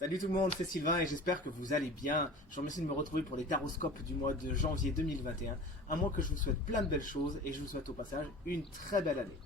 Salut tout le monde, c'est Sylvain et j'espère que vous allez bien. Je vous remercie de me retrouver pour les taroscopes du mois de janvier 2021. Un mois que je vous souhaite plein de belles choses et je vous souhaite au passage une très belle année.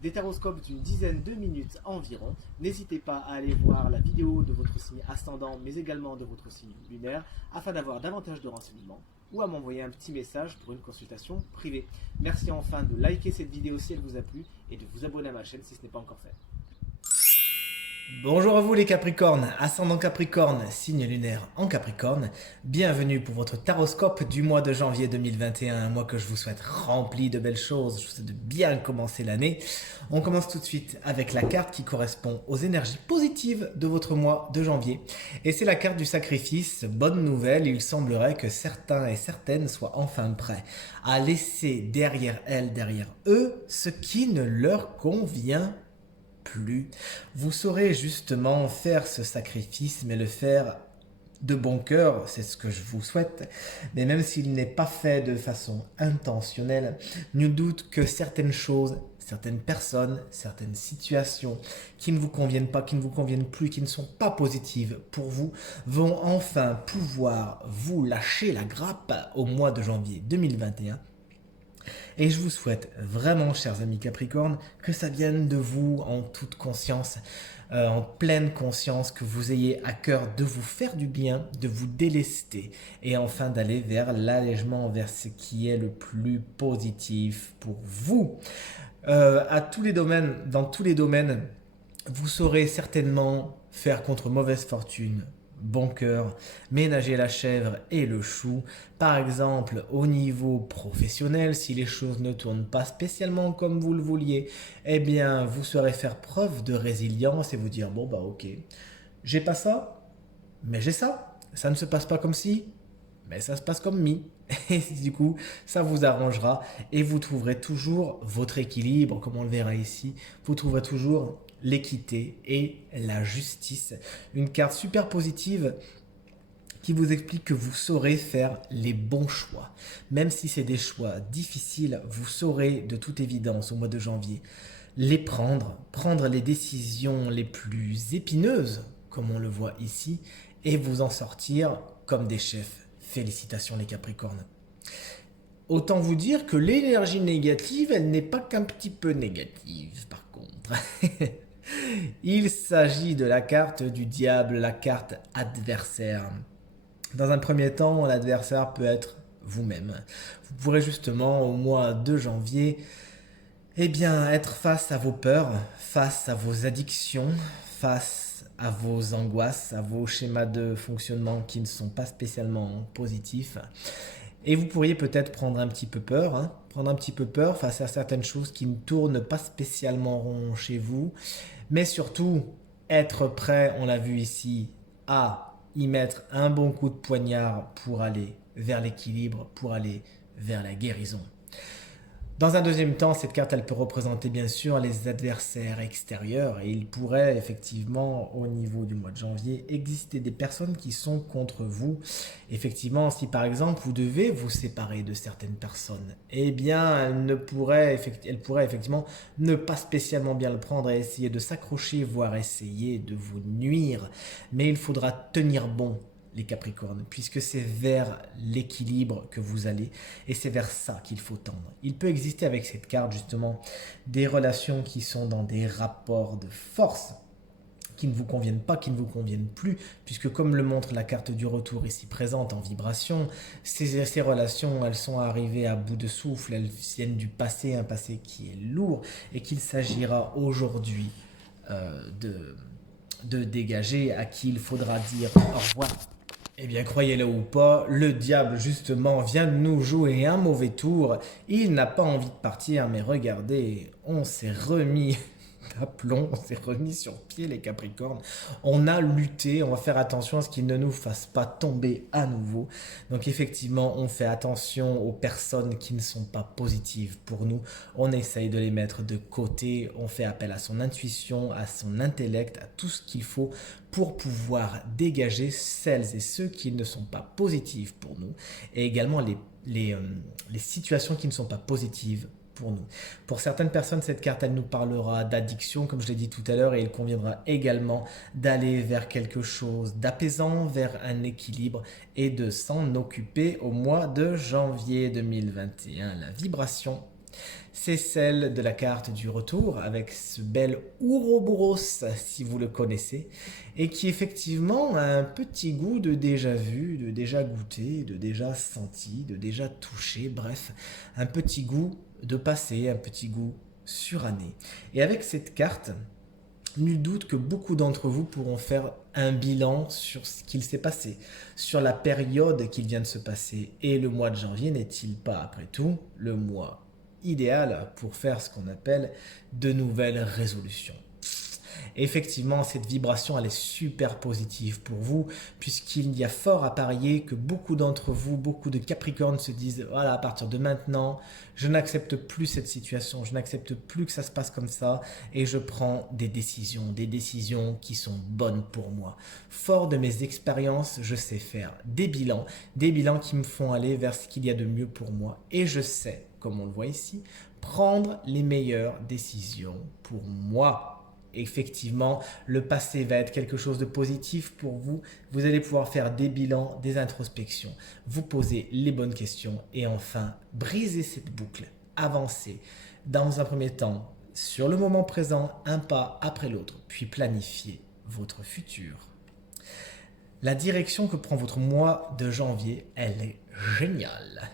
Des taroscopes d'une dizaine de minutes environ. N'hésitez pas à aller voir la vidéo de votre signe ascendant mais également de votre signe lunaire afin d'avoir davantage de renseignements ou à m'envoyer un petit message pour une consultation privée. Merci enfin de liker cette vidéo si elle vous a plu et de vous abonner à ma chaîne si ce n'est pas encore fait. Bonjour à vous les Capricornes, ascendant Capricorne, signe lunaire en Capricorne. Bienvenue pour votre taroscope du mois de janvier 2021, un mois que je vous souhaite rempli de belles choses, je vous souhaite de bien commencer l'année. On commence tout de suite avec la carte qui correspond aux énergies positives de votre mois de janvier. Et c'est la carte du sacrifice. Bonne nouvelle, il semblerait que certains et certaines soient enfin prêts à laisser derrière elles, derrière eux, ce qui ne leur convient plus. Vous saurez justement faire ce sacrifice, mais le faire de bon cœur, c'est ce que je vous souhaite. Mais même s'il n'est pas fait de façon intentionnelle, nul doute que certaines choses, certaines personnes, certaines situations qui ne vous conviennent pas, qui ne vous conviennent plus, qui ne sont pas positives pour vous, vont enfin pouvoir vous lâcher la grappe au mois de janvier 2021. Et je vous souhaite vraiment, chers amis Capricorne, que ça vienne de vous en toute conscience, en pleine conscience, que vous ayez à cœur de vous faire du bien, de vous délester et enfin d'aller vers l'allègement, vers ce qui est le plus positif pour vous. À tous les domaines, dans tous les domaines, vous saurez certainement faire contre mauvaise fortune bon cœur, ménager la chèvre et le chou. Par exemple, au niveau professionnel, si les choses ne tournent pas spécialement comme vous le vouliez, eh bien, vous saurez faire preuve de résilience et vous dire, bon bah ok, j'ai pas ça, mais j'ai ça. Ça ne se passe pas comme si, mais ça se passe comme mi. Et du coup, ça vous arrangera et vous trouverez toujours votre équilibre, comme on le verra ici. Vous trouverez toujours l'équité et la justice. Une carte super positive qui vous explique que vous saurez faire les bons choix. Même si c'est des choix difficiles, vous saurez de toute évidence au mois de janvier les prendre les décisions les plus épineuses, comme on le voit ici, et vous en sortir comme des chefs. Félicitations les Capricornes. Autant vous dire que l'énergie négative, elle n'est pas qu'un petit peu négative, par contre. Il s'agit de la carte du diable, la carte adversaire. Dans un premier temps, l'adversaire peut être vous-même. Vous pourrez justement au mois de janvier être face à vos peurs, face à vos addictions, face à vos angoisses, à vos schémas de fonctionnement qui ne sont pas spécialement positifs. Et vous pourriez peut-être prendre un petit peu peur, prendre un petit peu peur face à certaines choses qui ne tournent pas spécialement rond chez vous, mais surtout être prêt, on l'a vu ici, à y mettre un bon coup de poignard pour aller vers l'équilibre, pour aller vers la guérison. Dans un deuxième temps, cette carte, elle peut représenter bien sûr les adversaires extérieurs et il pourrait effectivement, au niveau du mois de janvier, exister des personnes qui sont contre vous. Effectivement, si par exemple vous devez vous séparer de certaines personnes, eh bien, elle pourrait effectivement ne pas spécialement bien le prendre et essayer de s'accrocher, voire essayer de vous nuire. Mais il faudra tenir bon les Capricornes, puisque c'est vers l'équilibre que vous allez et c'est vers ça qu'il faut tendre. Il peut exister avec cette carte justement des relations qui sont dans des rapports de force qui ne vous conviennent pas, qui ne vous conviennent plus, puisque comme le montre la carte du retour ici présente en vibration, ces relations, elles sont arrivées à bout de souffle, elles viennent du passé, un passé qui est lourd et qu'il s'agira aujourd'hui de dégager, à qui il faudra dire au revoir. Eh bien, croyez-le ou pas, le diable, justement, vient de nous jouer un mauvais tour. Il n'a pas envie de partir, mais regardez, on s'est remis d'aplomb, on s'est remis sur pied, les Capricornes. On a lutté, on va faire attention à ce qu'il ne nous fasse pas tomber à nouveau. Donc, effectivement, on fait attention aux personnes qui ne sont pas positives pour nous. On essaye de les mettre de côté, on fait appel à son intuition, à son intellect, à tout ce qu'il faut pour pouvoir dégager celles et ceux qui ne sont pas positifs pour nous et également les situations qui ne sont pas positives pour nous. Pour certaines personnes, cette carte, elle nous parlera d'addiction, comme je l'ai dit tout à l'heure, et il conviendra également d'aller vers quelque chose d'apaisant, vers un équilibre et de s'en occuper au mois de janvier 2021. La vibration, c'est celle de la carte du retour avec ce bel Ouroboros, si vous le connaissez, et qui effectivement a un petit goût de déjà vu, de déjà goûté, de déjà senti, de déjà touché, bref, un petit goût de passé, un petit goût suranné. Et avec cette carte, nul doute que beaucoup d'entre vous pourront faire un bilan sur ce qu'il s'est passé, sur la période qu'il vient de se passer. Et le mois de janvier n'est-il pas, après tout, le mois idéal pour faire ce qu'on appelle de nouvelles résolutions? Effectivement, cette vibration, elle est super positive pour vous, puisqu'il y a fort à parier que beaucoup d'entre vous, beaucoup de Capricornes se disent, voilà, à partir de maintenant, je n'accepte plus cette situation, je n'accepte plus que ça se passe comme ça, et je prends des décisions qui sont bonnes pour moi. Fort de mes expériences, je sais faire des bilans qui me font aller vers ce qu'il y a de mieux pour moi, et je sais, comme on le voit ici, prendre les meilleures décisions pour moi. Effectivement, le passé va être quelque chose de positif pour vous. Vous allez pouvoir faire des bilans, des introspections, vous poser les bonnes questions et enfin briser cette boucle, avancer dans un premier temps sur le moment présent, un pas après l'autre, puis planifier votre futur. La direction que prend votre mois de janvier, elle est géniale,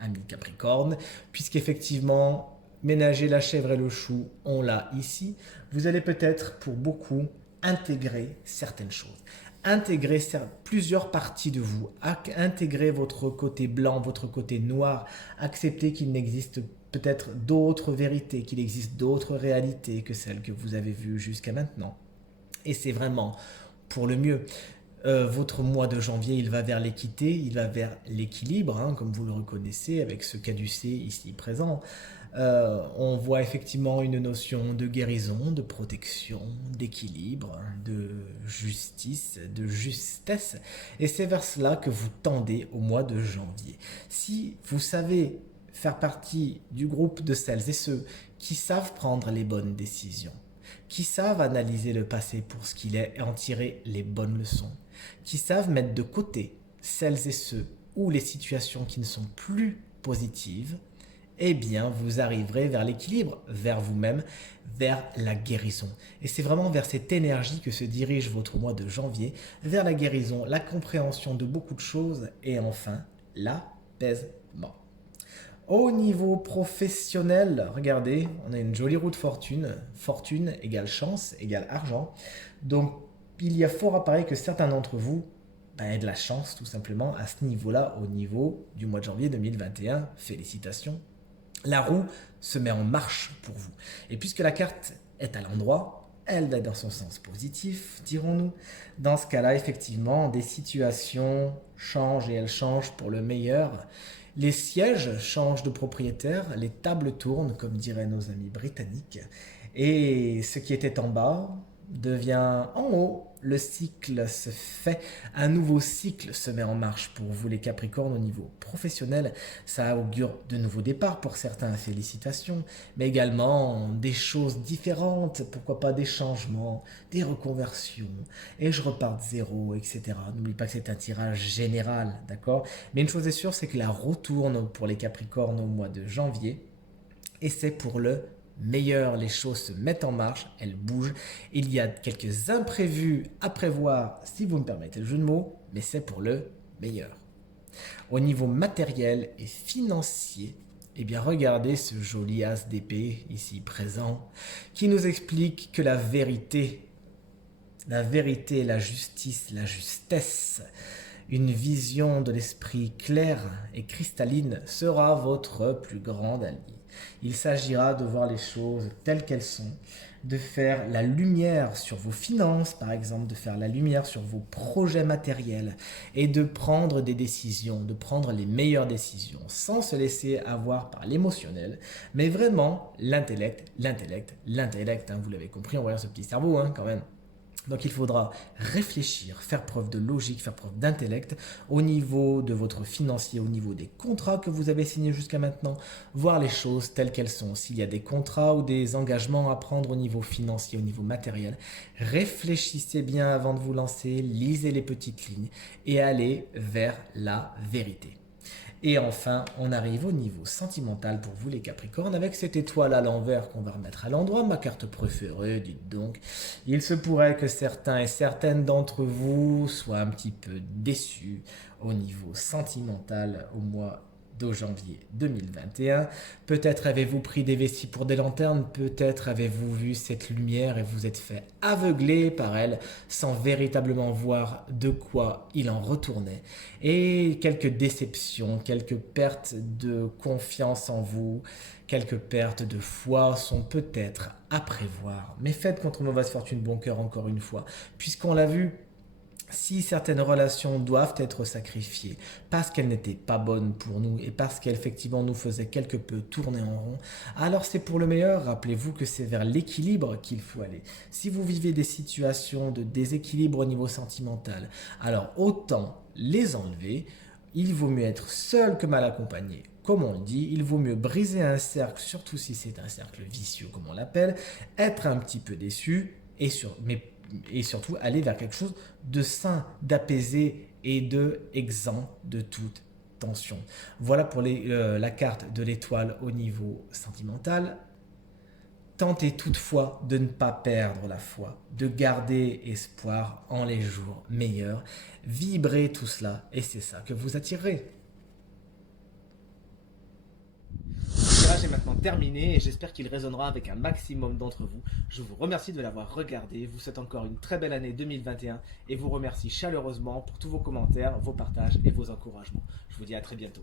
ami Capricorne, puisqu'effectivement, ménager la chèvre et le chou, on l'a ici. Vous allez peut-être, pour beaucoup, intégrer certaines choses. Intégrer plusieurs parties de vous. Intégrer votre côté blanc, votre côté noir. Accepter qu'il n'existe peut-être d'autres vérités, qu'il existe d'autres réalités que celles que vous avez vues jusqu'à maintenant. Et c'est vraiment pour le mieux. Votre mois de janvier, il va vers l'équité, il va vers l'équilibre, comme vous le reconnaissez avec ce caducée ici présent. On voit effectivement une notion de guérison, de protection, d'équilibre, de justice, de justesse. Et c'est vers cela que vous tendez au mois de janvier. Si vous savez faire partie du groupe de celles et ceux qui savent prendre les bonnes décisions, qui savent analyser le passé pour ce qu'il est et en tirer les bonnes leçons, qui savent mettre de côté celles et ceux ou les situations qui ne sont plus positives, eh bien, vous arriverez vers l'équilibre, vers vous-même, vers la guérison. Et c'est vraiment vers cette énergie que se dirige votre mois de janvier, vers la guérison, la compréhension de beaucoup de choses et enfin, l'apaisement. Au niveau professionnel, regardez, on a une jolie roue de fortune. Fortune égale chance, égale argent. Donc, il y a fort à parier que certains d'entre vous aient de la chance, tout simplement, à ce niveau-là, au niveau du mois de janvier 2021. Félicitations. La roue se met en marche pour vous. Et puisque la carte est à l'endroit, elle est dans son sens positif, dirons-nous. Dans ce cas-là, effectivement, des situations changent et elles changent pour le meilleur. Les sièges changent de propriétaire, les tables tournent, comme diraient nos amis britanniques, et ce qui était en bas devient en haut. Le cycle se fait, un nouveau cycle se met en marche pour vous les Capricornes au niveau professionnel. Ça augure de nouveaux départs pour certains, félicitations, mais également des choses différentes, pourquoi pas des changements, des reconversions, et je repars de zéro, etc. N'oublie pas que c'est un tirage général, d'accord? Mais une chose est sûre, c'est que la roue tourne pour les Capricornes au mois de janvier, et c'est pour le meilleur, les choses se mettent en marche, elles bougent. Il y a quelques imprévus à prévoir, si vous me permettez le jeu de mots, mais c'est pour le meilleur. Au niveau matériel et financier, eh bien regardez ce joli as d'épée ici présent qui nous explique que la vérité, la justice, la justesse, une vision de l'esprit claire et cristalline sera votre plus grand allié. Il s'agira de voir les choses telles qu'elles sont, de faire la lumière sur vos finances, par exemple, de faire la lumière sur vos projets matériels et de prendre des décisions, de prendre les meilleures décisions sans se laisser avoir par l'émotionnel, mais vraiment l'intellect, vous l'avez compris en voyant ce petit cerveau quand même. Donc il faudra réfléchir, faire preuve de logique, faire preuve d'intellect au niveau de votre financier, au niveau des contrats que vous avez signés jusqu'à maintenant, voir les choses telles qu'elles sont. S'il y a des contrats ou des engagements à prendre au niveau financier, au niveau matériel, réfléchissez bien avant de vous lancer, lisez les petites lignes et allez vers la vérité. Et enfin, on arrive au niveau sentimental pour vous les Capricornes avec cette étoile à l'envers qu'on va remettre à l'endroit, ma carte préférée, dites donc. Il se pourrait que certains et certaines d'entre vous soient un petit peu déçus au niveau sentimental au mois de janvier 2021. Peut-être avez-vous pris des vessies pour des lanternes, peut-être avez-vous vu cette lumière et vous êtes fait aveugler par elle sans véritablement voir de quoi il en retournait. Et quelques déceptions, quelques pertes de confiance en vous, quelques pertes de foi sont peut-être à prévoir. Mais faites contre mauvaise fortune bon cœur encore une fois, puisqu'on l'a vu, si certaines relations doivent être sacrifiées parce qu'elles n'étaient pas bonnes pour nous et parce qu'effectivement nous faisaient quelque peu tourner en rond, alors c'est pour le meilleur. Rappelez-vous que c'est vers l'équilibre qu'il faut aller. Si vous vivez des situations de déséquilibre au niveau sentimental, alors autant les enlever. Il vaut mieux être seul que mal accompagné. Comme on le dit, il vaut mieux briser un cercle, surtout si c'est un cercle vicieux comme on l'appelle, être un petit peu déçu et surtout aller vers quelque chose de sain, d'apaisé et de exempt de toute tension. Voilà pour la carte de l'étoile au niveau sentimental. Tentez toutefois de ne pas perdre la foi, de garder espoir en les jours meilleurs. Vibrez tout cela et c'est ça que vous attirerez. Le tirage est maintenant terminé et j'espère qu'il résonnera avec un maximum d'entre vous. Je vous remercie de l'avoir regardé, vous souhaite encore une très belle année 2021 et vous remercie chaleureusement pour tous vos commentaires, vos partages et vos encouragements. Je vous dis à très bientôt.